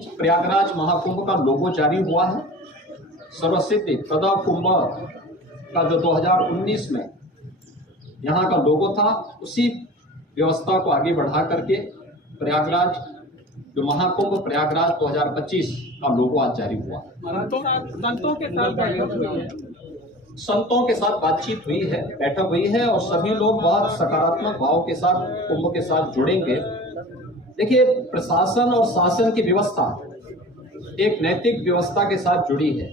प्रयागराज महाकुंभ का लोगो जारी हुआ है। सर्वसिद्ध तदा कुंभ का जो 2019 में यहाँ का लोगो था, उसी व्यवस्था को आगे बढ़ा करके प्रयागराज जो महाकुंभ प्रयागराज 2025 का लोगो आज जारी हुआ। संतों के साथ बातचीत हुई है, बैठक हुई है और सभी लोग बहुत सकारात्मक भाव के साथ कुंभ के साथ जुड़ेंगे। देखिए, प्रशासन और शासन की व्यवस्था एक नैतिक व्यवस्था के साथ जुड़ी है।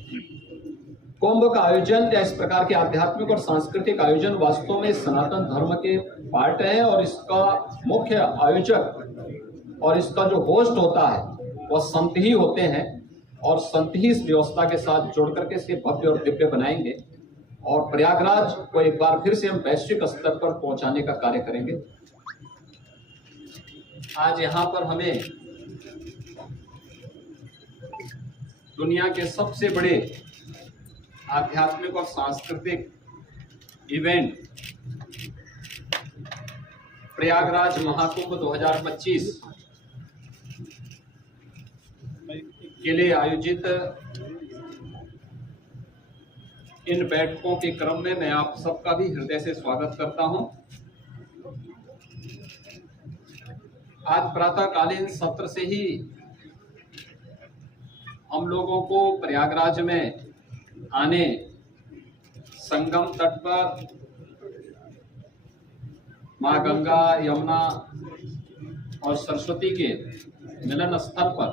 कुंभ का आयोजन या इस प्रकार के आध्यात्मिक और सांस्कृतिक आयोजन वास्तव में सनातन धर्म के पार्ट है और इसका मुख्य आयोजक और इसका जो होस्ट होता है वह संत ही होते हैं और संत ही इस व्यवस्था के साथ जोड़ करके इसे भव्य और दिव्य बनाएंगे और प्रयागराज को एक बार फिर से हम वैश्विक स्तर पर पहुंचाने का कार्य करेंगे। आज यहाँ पर हमें दुनिया के सबसे बड़े आध्यात्मिक और सांस्कृतिक इवेंट प्रयागराज महाकुंभ 2025 के लिए आयोजित इन बैठकों के क्रम में मैं आप सबका भी हृदय से स्वागत करता हूं। आज प्रातःकालीन सत्र से ही हम लोगों को प्रयागराज में आने, संगम तट पर मां गंगा, यमुना और सरस्वती के मिलन स्थल पर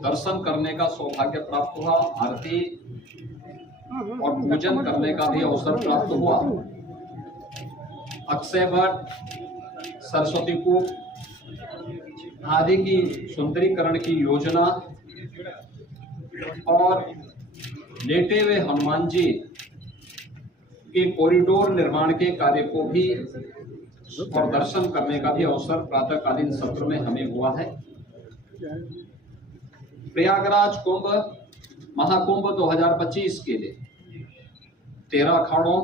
दर्शन करने का सौभाग्य प्राप्त हुआ, आरती और पूजन करने का भी अवसर प्राप्त हुआ। अक्षय वट, सरस्वती कूप आदि की सुंदरीकरण की योजना और लेटे हुए हनुमान जी के कॉरिडोर निर्माण के कार्य को भी और दर्शन करने का भी अवसर प्रातःकालीन सत्र में हमें हुआ है। प्रयागराज कुंभ महाकुंभ 2025 के लिए 13 अखाड़ों,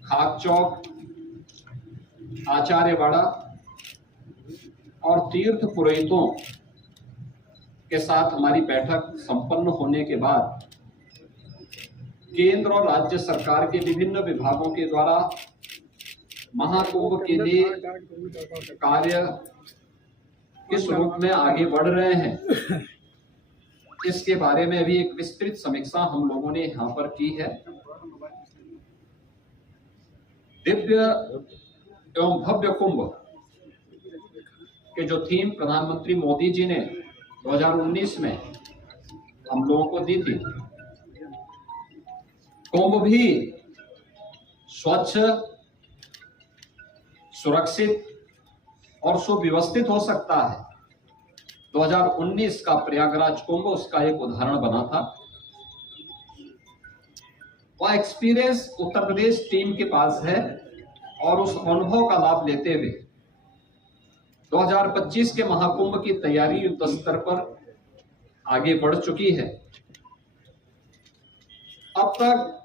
खाक चौक, आचार्यवाड़ा और तीर्थ पुरोहितों के साथ हमारी बैठक संपन्न होने के बाद केंद्र और राज्य सरकार के विभिन्न विभागों के द्वारा महाकुंभ के लिए कार्य किस रूप में आगे बढ़ रहे हैं, इसके बारे में भी एक विस्तृत समीक्षा हम लोगों ने यहाँ पर की है। दिव्य एवं भव्य कुंभ के जो थीम प्रधानमंत्री मोदी जी ने 2019 में हम लोगों को दी थी, कुंभ भी स्वच्छ, सुरक्षित और सुव्यवस्थित हो सकता है। 2019 का प्रयागराज कुंभ उसका एक उदाहरण बना था। वह एक्सपीरियंस उत्तर प्रदेश टीम के पास है और उस अनुभव का लाभ लेते हुए 2025 के महाकुंभ की तैयारी युद्ध स्तर पर आगे बढ़ चुकी है। अब तक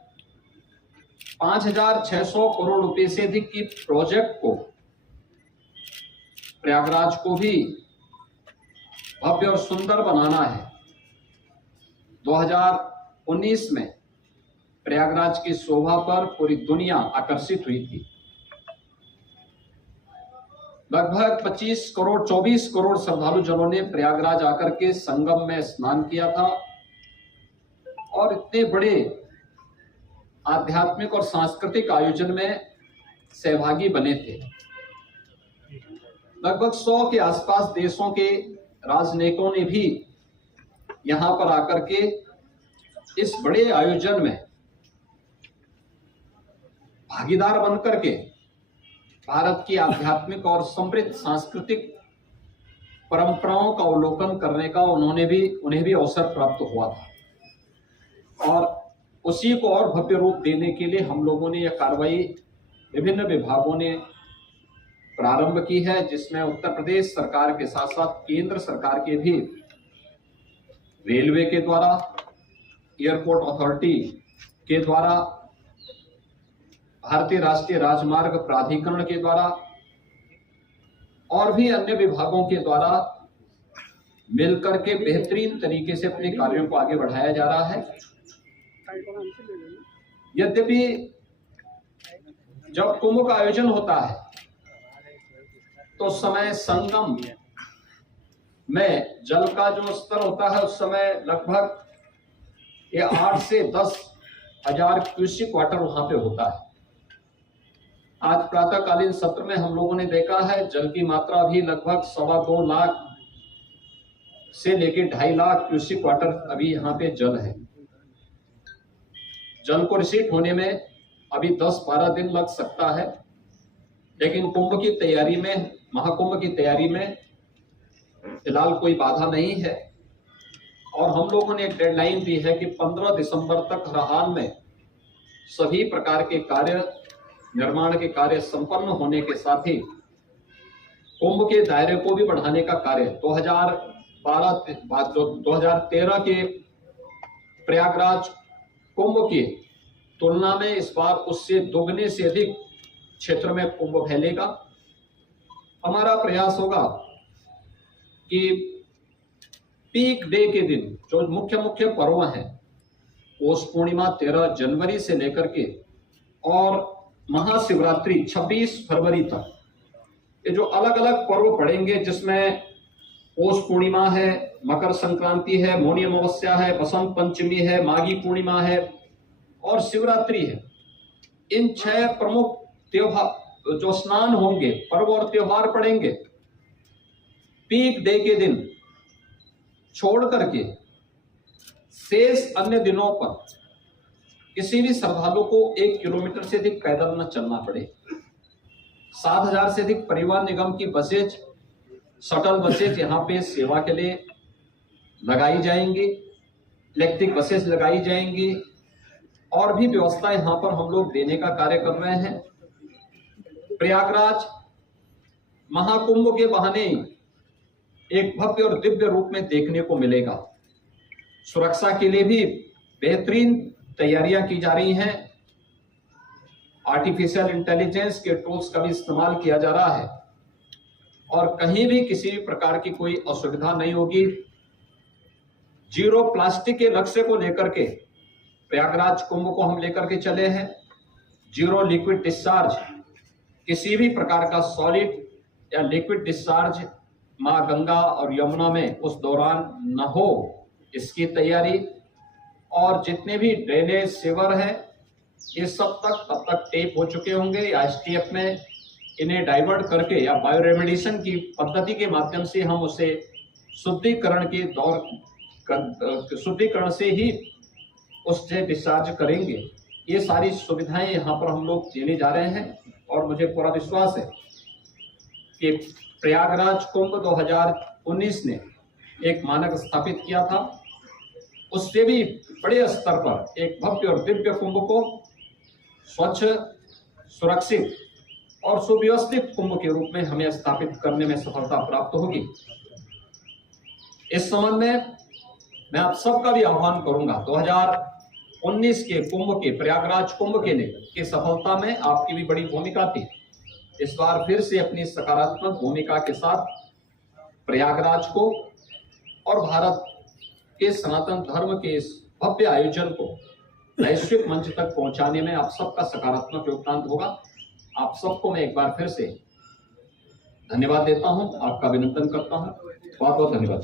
5,600 करोड़ रुपए से अधिक की प्रोजेक्ट को प्रयागराज को भी भव्य और सुंदर बनाना है। 2019 में प्रयागराज की शोभा पर पूरी दुनिया आकर्षित हुई थी। लगभग 24 करोड़ श्रद्धालु जनों ने प्रयागराज आकर के संगम में स्नान किया था और इतने बड़े आध्यात्मिक और सांस्कृतिक आयोजन में सहभागी बने थे। लगभग 100 के आसपास देशों के राजनेताओं ने भी यहां पर आकर के इस बड़े आयोजन में भागीदार बनकर के भारत की आध्यात्मिक और समृद्ध सांस्कृतिक परंपराओं का अवलोकन करने का उन्हें भी अवसर प्राप्त हुआ था और उसी को और भव्य रूप देने के लिए हम लोगों ने यह कार्रवाई विभिन्न विभागों ने प्रारंभ की है, जिसमें उत्तर प्रदेश सरकार के साथ साथ केंद्र सरकार के भी रेलवे के द्वारा, एयरपोर्ट अथॉरिटी के द्वारा, भारतीय राष्ट्रीय राजमार्ग प्राधिकरण के द्वारा और भी अन्य विभागों के द्वारा मिलकर के बेहतरीन तरीके से अपने कार्यों को आगे बढ़ाया जा रहा है। यद्यपि जब कुंभ का आयोजन होता है तो उस समय संगम में जल का जो स्तर होता है उस समय लगभग ये 8 से 10 हजार क्यूसिक वाटर वहां पे होता है। आज प्रातःकालीन सत्र में हम लोगों ने देखा है जल की मात्रा भी लगभग 2.25 लाख से लेकर 2.5 लाख क्यूसिक वाटर अभी यहाँ पे जल है। जल को रिसीट होने में अभी 10-12 दिन लग सकता है, लेकिन कुंभ की तैयारी में, महाकुंभ की तैयारी में फिलहाल कोई बाधा नहीं है। और हम लोगों ने एक डेडलाइन दी है कि 15 दिसंबर तक हर हाल में सभी प्रकार के कार्य, निर्माण के कार्य संपन्न होने के साथ ही कुंभ के दायरे को भी बढ़ाने का कार्य 2013 के प्रयागराज कुंभ की तुलना में इस बार उससे दोगुने से अधिक क्षेत्र में कुंभ फैलेगा। हमारा प्रयास होगा कि पीक डे के दिन जो मुख्य पर्व हैं, पौष पूर्णिमा 13 जनवरी से लेकर के और महाशिवरात्रि 26 फरवरी तक, ये जो अलग अलग पर्व पड़ेंगे जिसमें पौष पूर्णिमा है, मकर संक्रांति है, मौनी अमावस्या है, बसंत पंचमी है, माघी पूर्णिमा है और शिवरात्रि है। इन 6 प्रमुख त्योहार जो स्नान होंगे, पर्व और त्योहार पड़ेंगे, पीक डे के दिन छोड़ करके शेष अन्य दिनों पर किसी भी श्रद्धालु को 1 किलोमीटर से अधिक पैदल न चलना पड़े। 7,000 से अधिक परिवहन निगम की बसेज, शटल बसेज यहाँ पे सेवा के लिए लगाई जाएंगी, इलेक्ट्रिक बसेज लगाई जाएंगी और भी व्यवस्था यहाँ पर हम लोग देने का कार्य कर रहे हैं। प्रयागराज महाकुंभ के बहाने एक भव्य और दिव्य रूप में देखने को मिलेगा। सुरक्षा के लिए भी बेहतरीन तैयारियां की जा रही हैं। आर्टिफिशियल इंटेलिजेंस के टूल्स का भी इस्तेमाल किया जा रहा है और कहीं भी किसी भी प्रकार की कोई असुविधा नहीं होगी। जीरो प्लास्टिक के लक्ष्य को लेकर के प्रयागराज कुंभ को हम लेकर के चले हैं। जीरो लिक्विड डिस्चार्ज, किसी भी प्रकार का सॉलिड या लिक्विड डिस्चार्ज मां गंगा और यमुना में उस दौरान न हो, इसकी तैयारी। और जितने भी ड्रेनेज सेवर हैं ये सब तब तक टेप हो चुके होंगे या एसटीएफ में इन्हें डाइवर्ट करके या बायोरेमेडिएशन की पद्धति के माध्यम से हम उसे शुद्धिकरण से ही उससे डिस्चार्ज करेंगे। ये सारी सुविधाएं यहाँ पर हम लोग देने जा रहे हैं और मुझे पूरा विश्वास है कि प्रयागराज कुंभ 2019 ने एक मानक स्थापित किया था, उससे भी बड़े स्तर पर एक भव्य और दिव्य कुंभ को स्वच्छ, सुरक्षित और सुव्यवस्थित कुंभ के रूप में हमें स्थापित करने में सफलता प्राप्त होगी। इस संबंध में मैं आप सबका भी आह्वान करूंगा, 2019 के कुंभ के, प्रयागराज कुंभ के लिए की सफलता में आपकी भी बड़ी भूमिका थी। इस बार फिर से अपनी सकारात्मक भूमिका के साथ प्रयागराज को और भारत के सनातन धर्म के इस भव्य आयोजन को वैश्विक मंच तक पहुंचाने में आप सबका सकारात्मक योगदान होगा। आप सबको मैं एक बार फिर से धन्यवाद देता हूं, आपका अभिनंदन करता हूं। बहुत बहुत धन्यवाद।